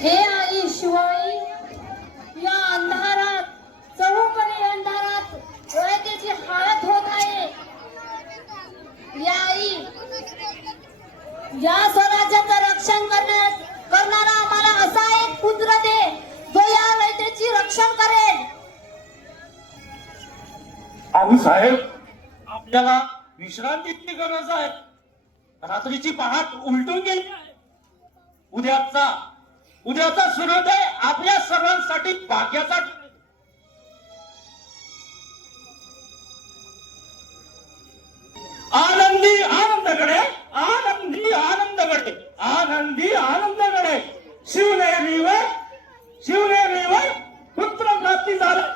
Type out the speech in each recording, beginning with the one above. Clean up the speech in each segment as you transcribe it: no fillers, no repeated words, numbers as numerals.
हे आई शिवाई, या अंधारात, चहूकडे अंधारात रयतेची हालत होत आहे. या आई, या स्वराज्याचं रक्षण करणारा आम्हाला असा एक पुत्र दे जो या रयतेची रक्षण करेल. आऊ साहेब, आपल्याला विश्रांतीची गरज आहे. रात्रीची पहाट उलटून गेली आहे. उद्याचा सूर्योदय आपल्या सर्वांसाठी भाग्याचा. आनंदी आनंदकडे, आनंदी आनंदकडे, आनंदी आनंदकडे. शिवनेरीवर पुत्र प्राप्ती झालं.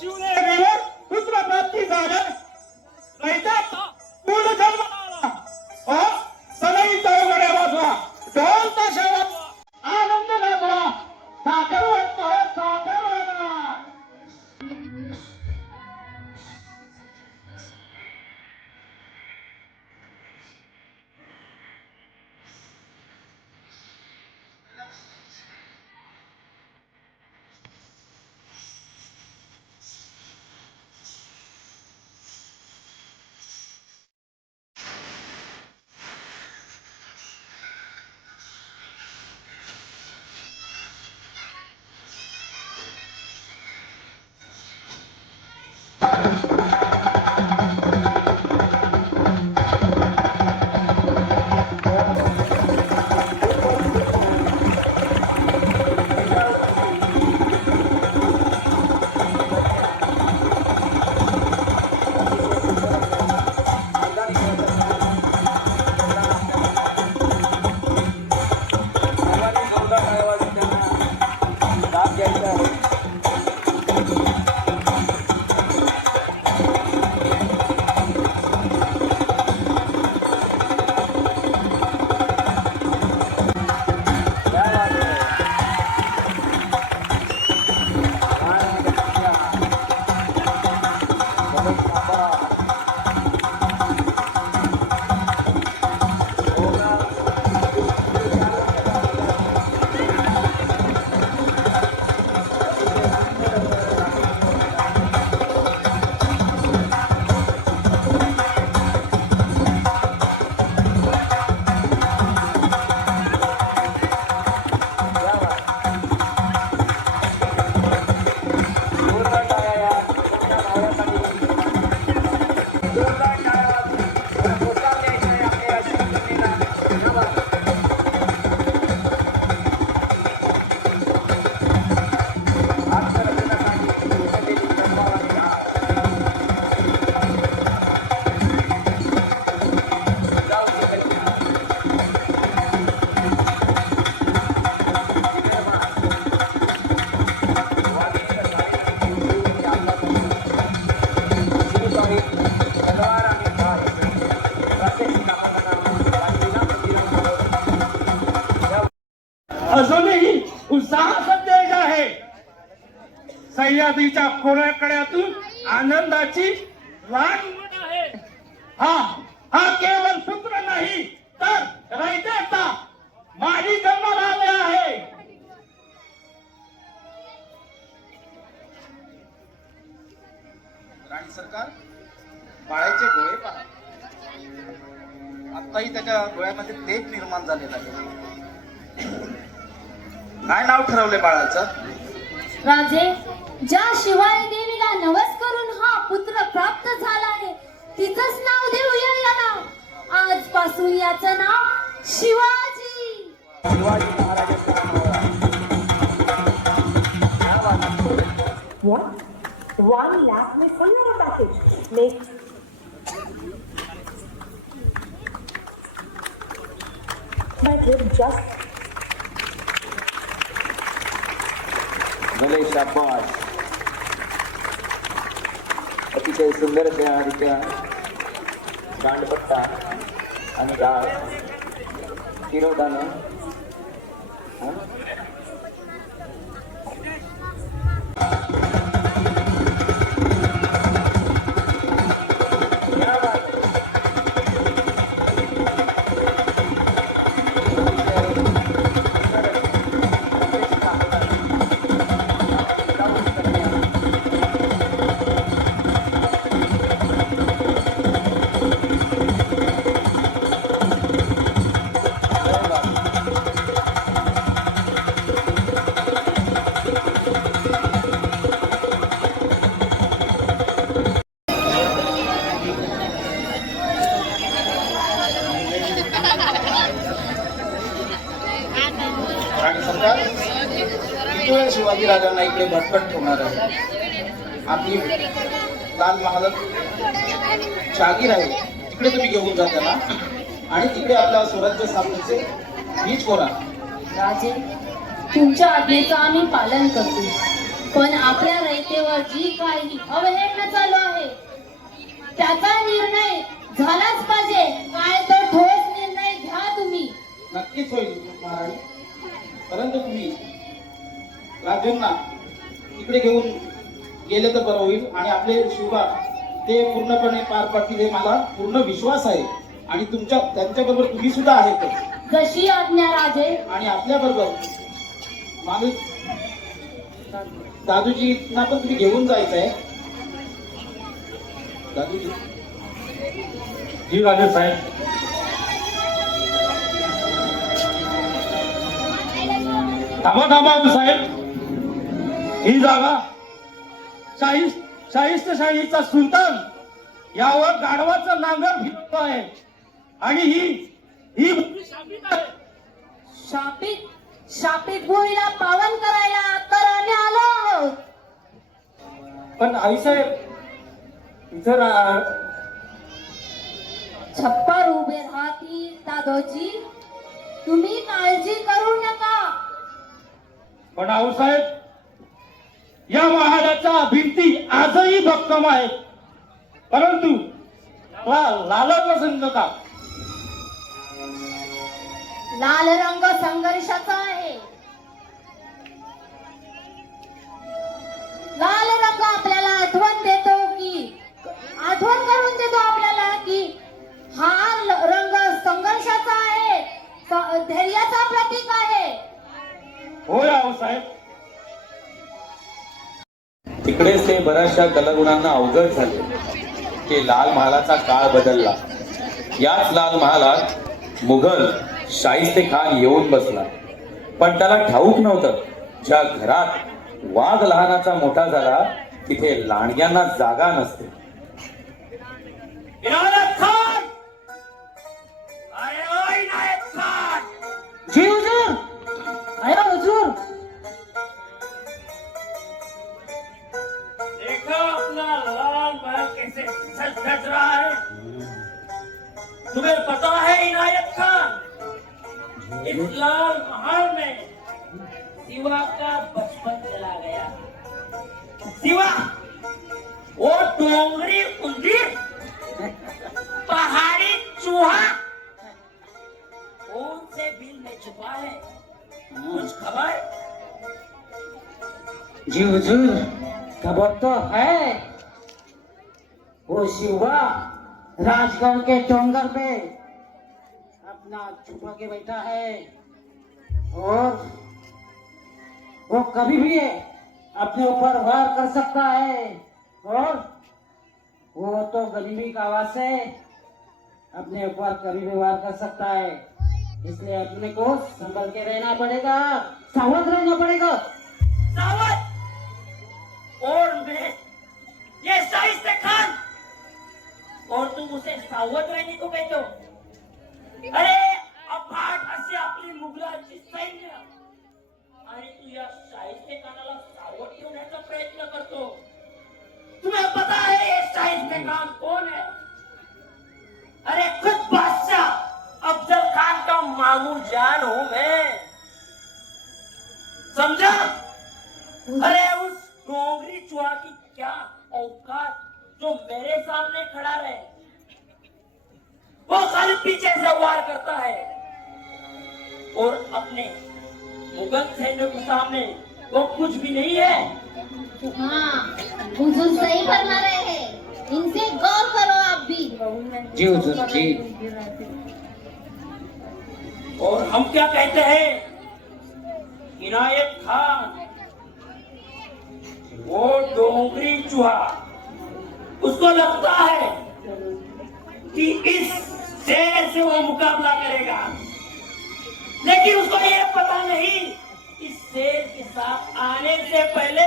शिवनेरीवर पुत्र प्राप्ती झालं. कुल जन्म आला. सनई चौघड्या वाजवा, ढोल ताशा वाजवा, आनंद गाजवा. साखर वाजवा, साखर वाजवा. अजूनही उत्साहाचा देश आहे. सह्याद्रीच्या कोऱ्याकड्यातून आनंदाची लाट उमटत आहे. हा केवळ पुत्र नाही तर रयतेचा माजी जन्माला आले आहे. राणी सरकार, बाळाचे डोळे पहा. आताही त्याच्या डोळ्यामध्ये तेज निर्माण झालेलं आहे. काय नाव ठरवले बाळाचं? राजे, ज्या शिवाई देवीला नवस करून हा पुत्र प्राप्त झाला आहे तिचंच नाव देऊया याला. आजपासून याचं नाव शिवाजी. शिवाजी महाराजांचं What? 1 lakh में full मेरा package. Make my trip just. भले शाबास. अतिशय सुंदर रित्या गांडपट्टा आणि डाळ फिरवताना राणी सरकार किती वेळ शिवाजी राजांना इकडे भटकट ठेवणार आहे? आपली लाल महालात शागीर आहे, तिकडे तुम्ही घेऊन जा त्याला आणि तिकडे आपल्या स्वराज्य स्थापनेचे बीज कोरा. राजे, तुमच्या आज्ञेचं आम्ही पालन करतो, पण आपल्या रयतेवर जी काही अवहेलना चालू आहे त्याचा निर्णय झालाच पाहिजे. काय तर ठोस निर्णय घ्या तुम्ही. नक्कीच होईल महाराणी, परंतु तुम्ही राजांना तिकडे घेऊन गेले तर बरं होईल आणि आपले शिवबा ते पूर्णपणे पार पाडतील हे मला पूर्ण विश्वास आहे. आणि त्यांच्याबरोबर तुम्ही सुद्धा आहेतच. जशी आज्ञा राजे. आणि आपल्या बरोबर माणूस दादूजींना पण तुम्ही घेऊन जायचं आहे. दादूजी जी राजे साहेब. थांबा साहेब, ही जागा शाहिस्तेशाहीचा सुलतान यावर गाढवाचं नांगर फिरतो आहे आणि ही शापित भुईला पावन करायला तर आम्ही आलो आहोत. पण आईसाहेब इथं छप्पर उभे राहतील दादोजी, तुम्ही काळजी करू नका. पण आऊसाहेब या महालाच्या भिंती आजही भक्कम आहेत, परंतु लालाचा संगता. लाल रंग संघर्षाचा आहे. लाल रंग आपल्याला आठवण करून देतो आपल्याला की हा रंग संघर्षाचा आहे, धैर्याचा प्रतीक आहे. होय आऊसाहेब. तिकडेच ते बऱ्याचशा कलागुणांना अवघड झाले. ते लाल महालाचा काळ बदलला. याच लाल महालात मुघल शाहिस्ते खान येऊन बसला, पण त्याला ठाऊक नव्हतं ज्या घरात वाघ लहानाचा मोठा झाला तिथे लांडग्यांना जागा नसते. इनायत खान! अरे ओ इनायत खान! जी हुजूर. आया हुजूर. देखो अपना लाल महल कैसे सज धज रहा है. तुम्हें पता है इनायत खान, इस लाल महल में शिवा का बचपन चला गया. शिवा वो डोंगरी उंदीर, पहाड़ी चूहा कौन से बिल में छुपा है, कुछ खबर? जी हुजूर, खबर तो है. वो शिवा राजगढ़ के डोंगर पे अपना छुपा के बैठा है और वो कभी भी अपने ऊपर वार कर सकता है और वो तो गरीबी का आवाज से अपने ऊपर कभी भी वार कर सकता है. इसलिए अपने को संभल के रहना पड़ेगा, सावध रहना पड़ेगा. सावध? और मैं ये शाहिस्ते खान, और तुम उसे सावध रहने को कहते हो? अरे अफाट असे आपली मुघलाची सैन्य आणि तू या शाहिस्ते खानाला सावध ठेवण्याचा प्रयत्न करतो. तुम्हें पता है ये शाहिस्ते खान कौन है? अरे खुद बादशाह अफजल खान का मामू जान हूं मैं, समझा? अरे उस डोंगरी चूहा की क्या औकात जो मेरे सामने खड़ा रहे. वो खाली पीछे से वार करता है और अपने मुगल सैन्य के सामने वो कुछ भी नहीं है. हाँ, हुजूर सही फरमा रहे हैं. इनसे गौर करो आप भी. जी हुजूर जी. और हम क्या कहते हैं, इनायत खान वो डोंगरी चूहा, उसको लगता है कि इस शेर से वो मुकाबला करेगा, लेकिन उसको ये पता नहीं इस शेर के साथ आने से पहले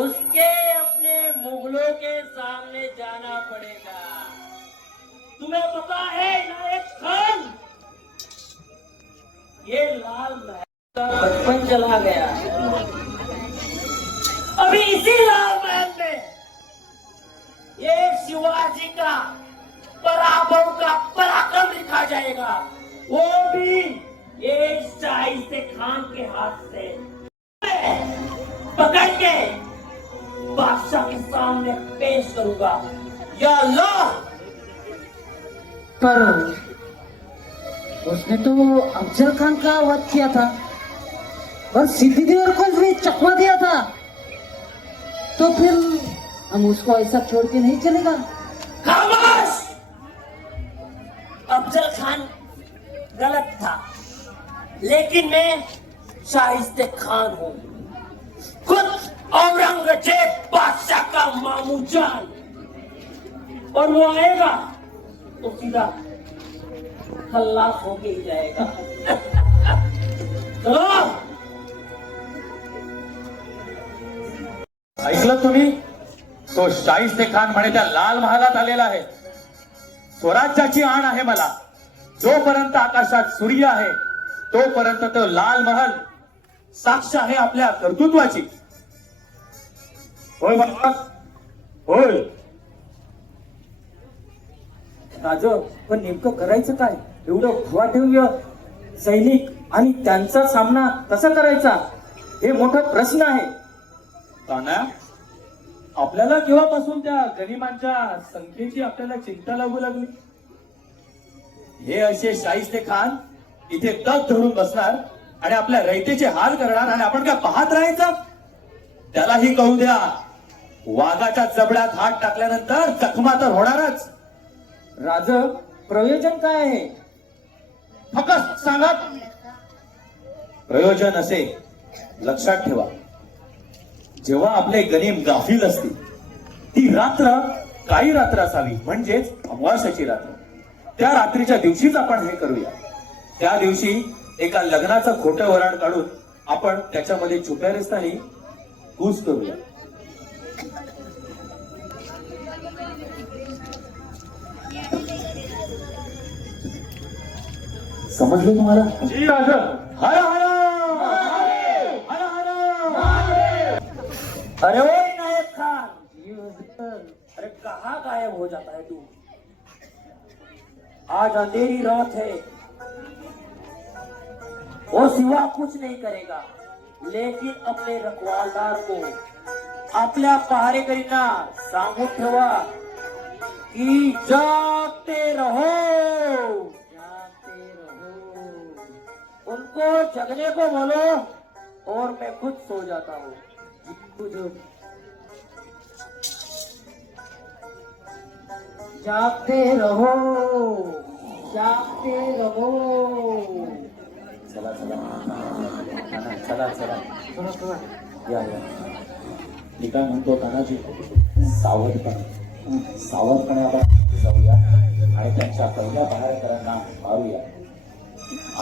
उसके अपने मुगलों के सामने जाना पड़ेगा. तुम्हें पता है इनायत खान, ये लाल महल आ गया। अभी इसी लाल महल में ये शिवाजी का पराभव का पराक्रम लिखा जाएगा, वो भी ये शाइस्ते खान के हाथ से पकड़ के बादशाह के सामने पेश करूंगा। या अल्लाह, पर उसने तो अफजल खान का वध किया था और सिद्धिदेवर को भी चकवा दिया था, तो फिर हम उसको ऐसा छोड़ के नहीं चलेगा। खामोश! अफजल खान गलत था, लेकिन मैं शाइस्ते खान हूँ, खुद औरंगजेब बादशाह का मामू जान, और वो आएगा तो सीधा खल्लास होके ही जाएगा। चलो। ऐकलं तुम्ही? तो शाहिस्ते खान म्हणे त्या लाल महालात आलेला आहे. स्वराज्याची आण आहे मला. जोपर्यंत आकाशात सूर्य आहे तोपर्यंत तो लाल महल साक्ष आहे आपल्या कर्तृत्वाची. होय महाराज, होय. राज, पण नेमकं करायचं काय? एवढं भवाढव्य सैनिक आणि त्यांचा सामना कसा करायचा, हे मोठा प्रश्न आहे. ताना, आपल्याला केव्हापासून त्या गनिमांच्या संख्येची आपल्याला चिंता लागू लागली? हे असे शाहिस्ते खान इथे तग धरून बसणार आणि आपल्या रयतेचे हाल करणार आणि आपण काय पाहत राहायचं? त्यालाही कळू द्या, वाघाच्या जबड्यात हात टाकल्यानंतर जखमा तर होणारच. राज, प्रयोजन काय आहे? फक्त सांगा. प्रयोजन असे लक्षात ठेवा, जेव्हा आपले गनीम गाफील असतील ती रात्र काही रात्र असावी, म्हणजेच अमावास्येची रात्र. त्या रात्रीच्या दिवशीच आपण हे करूया. त्या दिवशी एका लग्नाचं खोटं वराड काढून आपण त्याच्यामध्ये छुप्या रस्त्याने घुस करूया. समजलं तुम्हाला? जी राजा. हर हर हर हर. अरे ओ इनायत खान, अरे कहाँ गायब हो जाता है तू? आज अंधेरी रात है, वो सिवा कुछ नहीं करेगा, लेकिन अपने रखवालदार को, आपल्या पहारेकरींना सांगून ठेवा की जागते रहो, जागते रहो. उनको जगने को बोलो और मैं खुद सो जाता हूँ. जागते रहो, जागते रहो. चला चला चला चला या या. मी काय म्हणतो तानाजी, सावधपणे आपण जाऊया आणि त्यांच्या पहिल्या पहारेकरांना मारूया.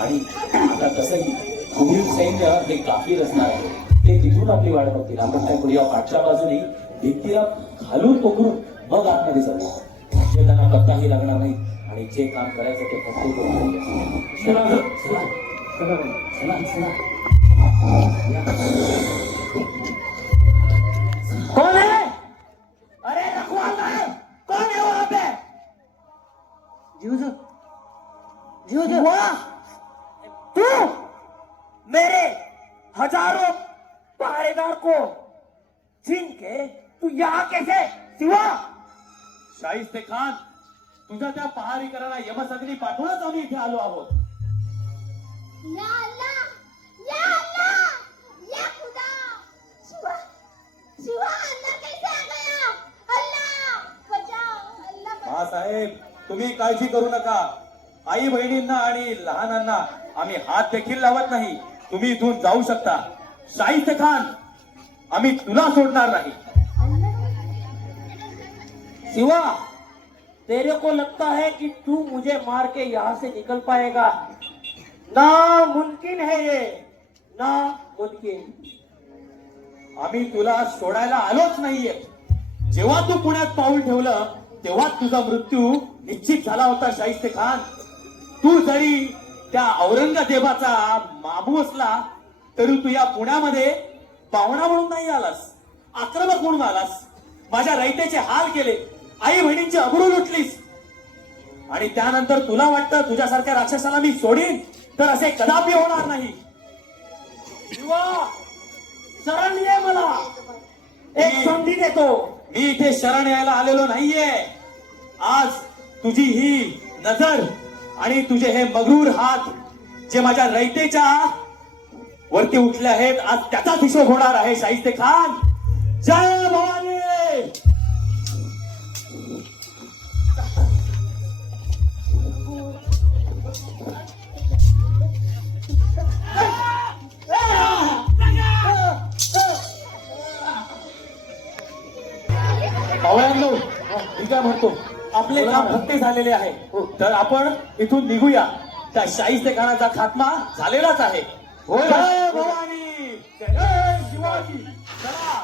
आणि आता तसंही पुढील सैन्य हे काफीर असणार आहे, ते तिथून आपली वाट बघतील. आपण काय करूया, पाठच्या बाजूने भिंतीला खालून पकडून मग आतमध्ये जाऊया. म्हणजे त्यांना पत्ताही लागणार नाही आणि जे काम करायचं ते फक्त करून चला चला चला चला. कौन है? अरे रखवालदार, कौन है वहां पे? जीव वाह, तू मेरे हजारों पहरेदार को छीन के तू यहाँ कैसे? सिवा, शाहिस्ते खान, तुझ्या त्या पहारेकरांना यमसदनी पाठवूनच आम्ही इथे आलो आहोत. या अल्लाह, या अल्लाह, या खुदा. शिवा, शिवा अंदर कैसे आ गया? अल्लाह बचाओ, अल्लाह बचाओ. साहेब, तुम्ही काळजी करू नका. आई बहिणींना आणि लहानांना आम्ही हात देखील लावत नाही. तुम्ही इथून जाऊ शकता. शाहिस्ते खान, आम्ही तुला सोडणार नाही. सिवा, तेरे को लगता है कि तू मुझे मार के यहाँ से निकल पाएगा? नामुमकिन है ये, नामुमकिन. आम्ही तुला सोडायला आलोच नाहीये. जेव्हा तू पुण्यात पाऊल ठेवलं तेव्हा तुझा मृत्यू निश्चित झाला होता. शाहिस्ते खान, तू जरी त्या औरंगजेबाचा मामू असला तरी तू या पुण्यामध्ये पाहुणा म्हणून नाही आलास, आक्रमक म्हणून आलास. माझ्या रयतेचे हाल केले, आई बहिणींची अब्रू लुटलीस, आणि त्यानंतर तुला वाटतं तुझ्यासारख्या राक्षसाला मी सोडीन, तर असे कदापि होणार नाही. शिवा, शरण ये मला, एक संधी देतो. मी इथे शरण यायला आलेलो नाहीये. आज तुझी ही नजर आणि तुझे हे मगरूर हात जे माझ्या रयतेच्या वरती उठले आहेत, आज त्याचाच हिशोब होणार आहे. शाहिस्ते खान, जय भवानी. पावळ्यांनो, मी काय म्हणतो, आपले काम भक्ती झालेले आहे, तर आपण इथून निघूया. त्या शाहिस्ते खानाचा खात्मा झालेलाच आहे. जय भवानी, जय शिवाजी. चला.